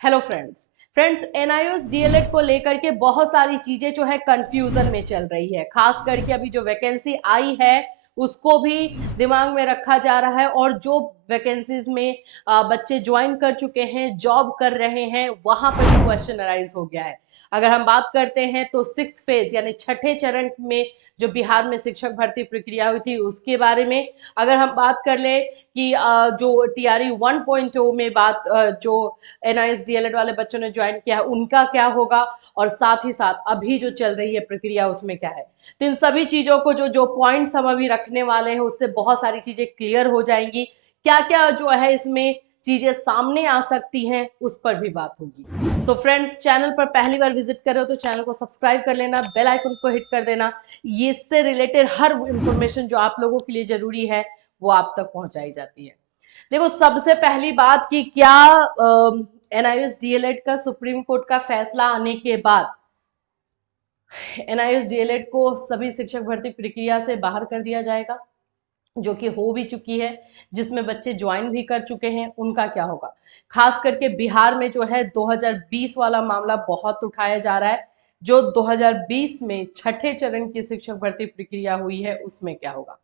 Hello friends NIOS DElEd को लेकर के बहुत सारी चीजें जो है कंफ्यूजन में चल रही है। खास करके अभी जो वैकेंसी आई है उसको भी दिमाग में रखा जा रहा है, और जो वैकेंसीज में बच्चे ज्वाइन कर चुके हैं, जॉब कर रहे हैं, वहां पर भी क्वेश्चन अराइज हो गया है। अगर हम बात करते हैं तो 6th फेज यानी छठे चरण में जो बिहार में शिक्षक भर्ती प्रक्रिया हुई थी उसके बारे में अगर हम बात कर ले कि जो टीआरई 1.0 में बात जो एनआईएस डीएलएड वाले बच्चों ने ज्वाइन किया है उनका क्या होगा, और साथ ही साथ अभी जो चल रही है प्रक्रिया उसमें क्या है। तो इन सभी चीजों को जो जो पॉइंट्स हम अभी रखने वाले हैं उससे बहुत सारी चीजें क्लियर हो जाएंगी। क्या क्या जो है इसमें चीजें सामने आ सकती हैं उस पर भी बात होगी। तो फ्रेंड्स, चैनल पर पहली बार विजिट कर रहे हो तो चैनल को सब्सक्राइब कर लेना, बेल आइकन को हिट कर देना। ये इससे रिलेटेड हर इंफॉर्मेशन जो आप लोगों के लिए जरूरी है वो आप तक पहुंचाई जाती है। देखो, सबसे पहली बात कि क्या एनआईएस डीएलएड का सुप्रीम कोर्ट का फैसला आने के बाद एनआईएस डीएलएड को सभी शिक्षक भर्ती प्रक्रिया से बाहर कर दिया जाएगा, जो कि हो भी चुकी है, जिसमें बच्चे ज्वाइन भी कर चुके हैं, उनका क्या होगा। खास करके बिहार में जो है 2020 वाला मामला बहुत उठाया जा रहा है। जो 2020 में छठे चरण की शिक्षक भर्ती प्रक्रिया हुई है उसमें क्या होगा।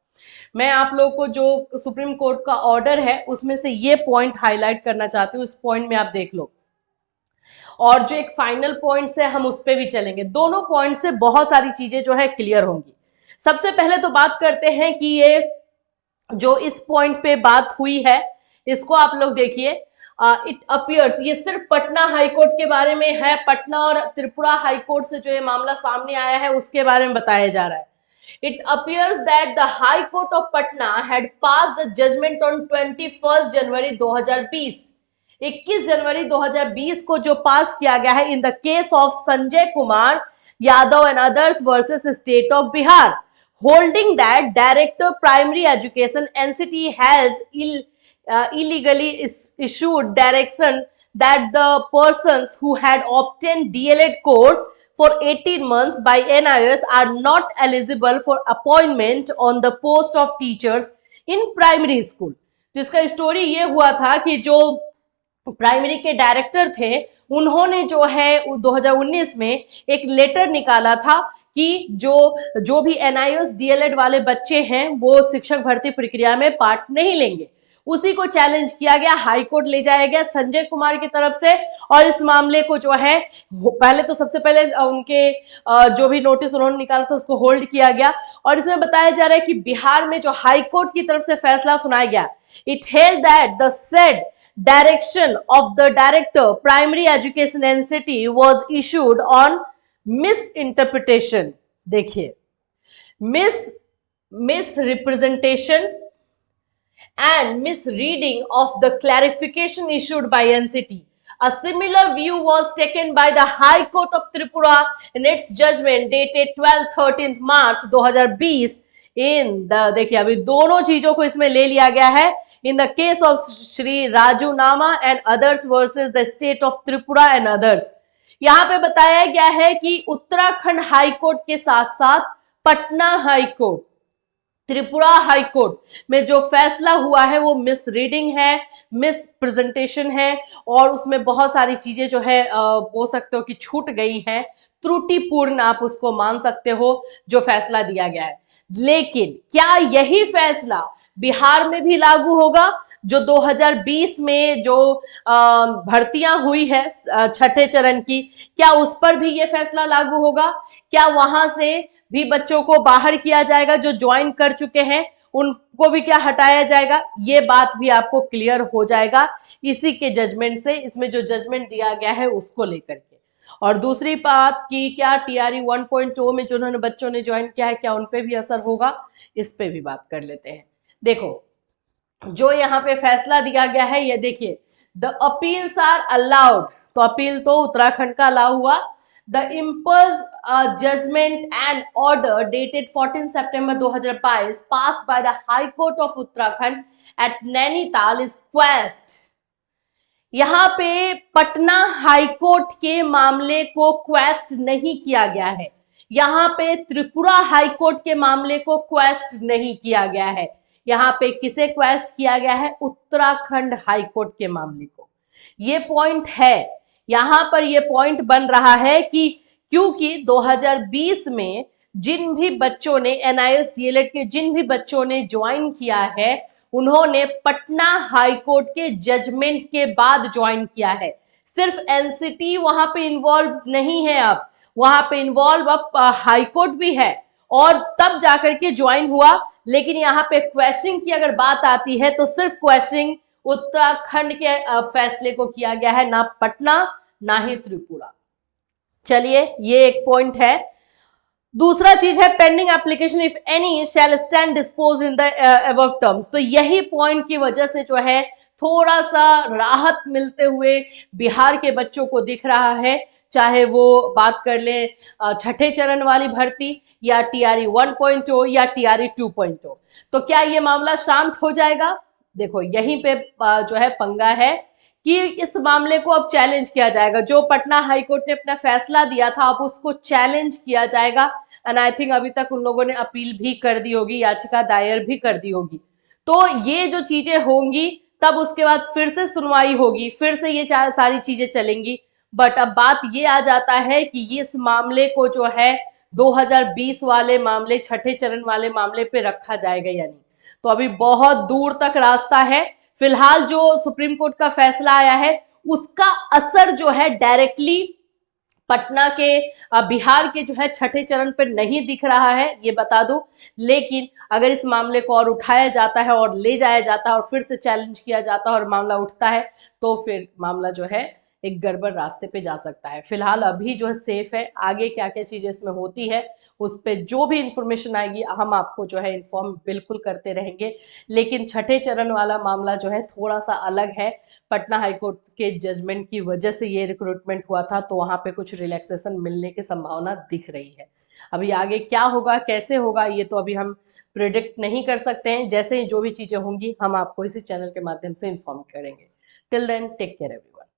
मैं आप लोग को जो सुप्रीम कोर्ट का ऑर्डर है उसमें से ये पॉइंट हाईलाइट करना चाहती हूँ। इस पॉइंट में आप देख लो, और जो एक फाइनल पॉइंट है हम उस पर भी चलेंगे। दोनों पॉइंट से बहुत सारी चीजें जो है क्लियर होंगी। सबसे पहले तो बात करते हैं कि ये जो इस पॉइंट पे बात हुई है इसको आप लोग देखिए। इट अपियर्स, ये सिर्फ पटना हाईकोर्ट के बारे में है। पटना और त्रिपुरा हाईकोर्ट से जो ये मामला सामने आया है उसके बारे में बताया जा रहा है। It appears that the High Court of Patna had passed a judgment on 21 जनवरी 2020। 21 जनवरी 2020 को जो पास किया गया है in the case of Sanjay Kumar Yadav and others versus state of Bihar, holding that Director Primary Education NCT has illegally issued direction that the persons who had obtained DLED course for 18 months by NIS are not eligible for appointment on the post of teachers in primary school। तो इसका story ये हुआ था कि जो primary के director थे उन्होंने जो है 2019 में एक लेटर निकाला था कि जो जो भी एनआईएस डीएलएड वाले बच्चे हैं वो शिक्षक भर्ती प्रक्रिया में पार्ट नहीं लेंगे। उसी को चैलेंज किया गया, हाई कोर्ट ले जाया गया संजय कुमार की तरफ से, और इस मामले को जो है पहले तो सबसे पहले उनके जो भी नोटिस उन्होंने निकाला था उसको होल्ड किया गया। और इसमें बताया जा रहा है कि बिहार में जो हाई कोर्ट की तरफ से फैसला सुनाया गया, it held that the said direction of the director primary education NCT was issued on misinterpretation, देखिए, misrepresentation and misreading of the clarification issued by NCT। A similar view was taken by the High Court of Tripura in its judgment dated 12-13 March 2020 in the, देखिए अभी दोनों चीजों को इसमें ले लिया गया है, in the case of Shri Raju नामा and others versus the state of Tripura and others। यहाँ पे बताया गया है कि उत्तराखंड हाई कोर्ट के साथ साथ Patna high court, Tripura high court में जो फैसला हुआ है वो मिसरीडिंग है, मिस प्रेजेंटेशन है, और उसमें बहुत सारी चीजें जो है बोल सकते हो कि छूट गई हैं, त्रुटिपूर्ण आप उसको मान सकते हो जो फैसला दिया गया है। लेकिन क्या यही फैसला बिहार में भी लागू होगा? जो 2020 में जो भर्तियां हुई है छठे चरण की, क्या उस पर भी ये फैसला लागू होगा? क्या वहां से भी बच्चों को बाहर किया जाएगा? जो ज्वाइन कर चुके हैं उनको भी क्या हटाया जाएगा? ये बात भी आपको क्लियर हो जाएगा इसी के जजमेंट से, इसमें जो जजमेंट दिया गया है उसको लेकर के। और दूसरी बात कि क्या टीआरई 1.0 में जो उन्होंने बच्चों ने ज्वाइन किया है क्या उन पे भी असर होगा, इस पे भी बात कर लेते हैं। देखो, जो यहाँ पे फैसला दिया गया है ये देखिए, द अपील्स आर अलाउड, तो अपील तो उत्तराखंड का अलाउ हुआ। द इम्पल्स judgment and order dated 14 September 2022 passed by the high court of Uttarakhand at Nainital is quashed. यहाँ पे पटना हाई कोर्ट के मामले को क्वेस्ट नहीं किया गया है, यहाँ पे त्रिपुरा हाई कोर्ट के मामले को क्वेस्ट नहीं किया गया है। यहाँ पे किसे क्वेस्ट किया गया है? उत्तराखंड हाई कोर्ट के मामले को। ये पॉइंट है यहां पर ये पॉइंट बन रहा है कि क्योंकि 2020 में जिन भी बच्चों ने एनआईएस डीएलएड के जिन भी बच्चों ने ज्वाइन किया है, उन्होंने पटना हाईकोर्ट के जजमेंट के बाद ज्वाइन किया है। सिर्फ एनसीटी वहां पे इन्वॉल्व नहीं है, अब वहां पे इन्वॉल्व अब हाईकोर्ट भी है, और तब जाकर के ज्वाइन हुआ। लेकिन यहाँ पे क्वेश्चनिंग की अगर बात आती है तो सिर्फ क्वेश्चनिंग उत्तराखंड के फैसले को किया गया है, ना पटना ना ही त्रिपुरा। चलिए, ये एक पॉइंट है। दूसरा चीज है pending application if any shall stand dispose in the above terms. तो यही पॉइंट की वजह से जो है थोड़ा सा राहत मिलते हुए बिहार के बच्चों को दिख रहा है, चाहे वो बात कर ले छठे चरण वाली भर्ती या टीआरई 1.0 या टीआरई 2.0। तो क्या ये मामला शांत हो जाएगा? देखो, यहीं पे जो है पंगा है कि इस मामले को अब चैलेंज किया जाएगा। जो पटना हाईकोर्ट ने अपना फैसला दिया था, अब उसको चैलेंज किया जाएगा। एंड आई थिंक अभी तक उन लोगों ने अपील भी कर दी होगी, याचिका दायर भी कर दी होगी। तो ये जो चीजें होंगी, तब उसके बाद फिर से सुनवाई होगी, फिर से ये सारी चीजें चलेंगी। बट अब बात ये आ जाता है कि इस मामले को जो है 2020 वाले मामले, छठे चरण वाले मामले पे रखा जाएगा या नहीं। तो अभी बहुत दूर तक रास्ता है। फिलहाल जो सुप्रीम कोर्ट का फैसला आया है, उसका असर जो है डायरेक्टली पटना के बिहार के जो है छठे चरण पर नहीं दिख रहा है, ये बता दूं। लेकिन अगर इस मामले को और उठाया जाता है और ले जाया जाता है और फिर से चैलेंज किया जाता है और मामला उठता है, तो फिर मामला जो है एक गड़बड़ रास्ते पे जा सकता है। फिलहाल अभी जो है सेफ है। आगे क्या क्या चीजें इसमें होती है, उस पर जो भी इंफॉर्मेशन आएगी हम आपको जो है इन्फॉर्म बिल्कुल करते रहेंगे। लेकिन छठे चरण वाला मामला जो है थोड़ा सा अलग है। पटना हाईकोर्ट के जजमेंट की वजह से ये रिक्रूटमेंट हुआ था, तो वहां पे कुछ रिलैक्सेशन मिलने की संभावना दिख रही है। अभी आगे क्या होगा, कैसे होगा, ये तो अभी हम प्रिडिक्ट नहीं कर सकते हैं। जैसे ही जो भी चीजें होंगी हम आपको इसी चैनल के माध्यम से इन्फॉर्म करेंगे। Till then, take care everyone.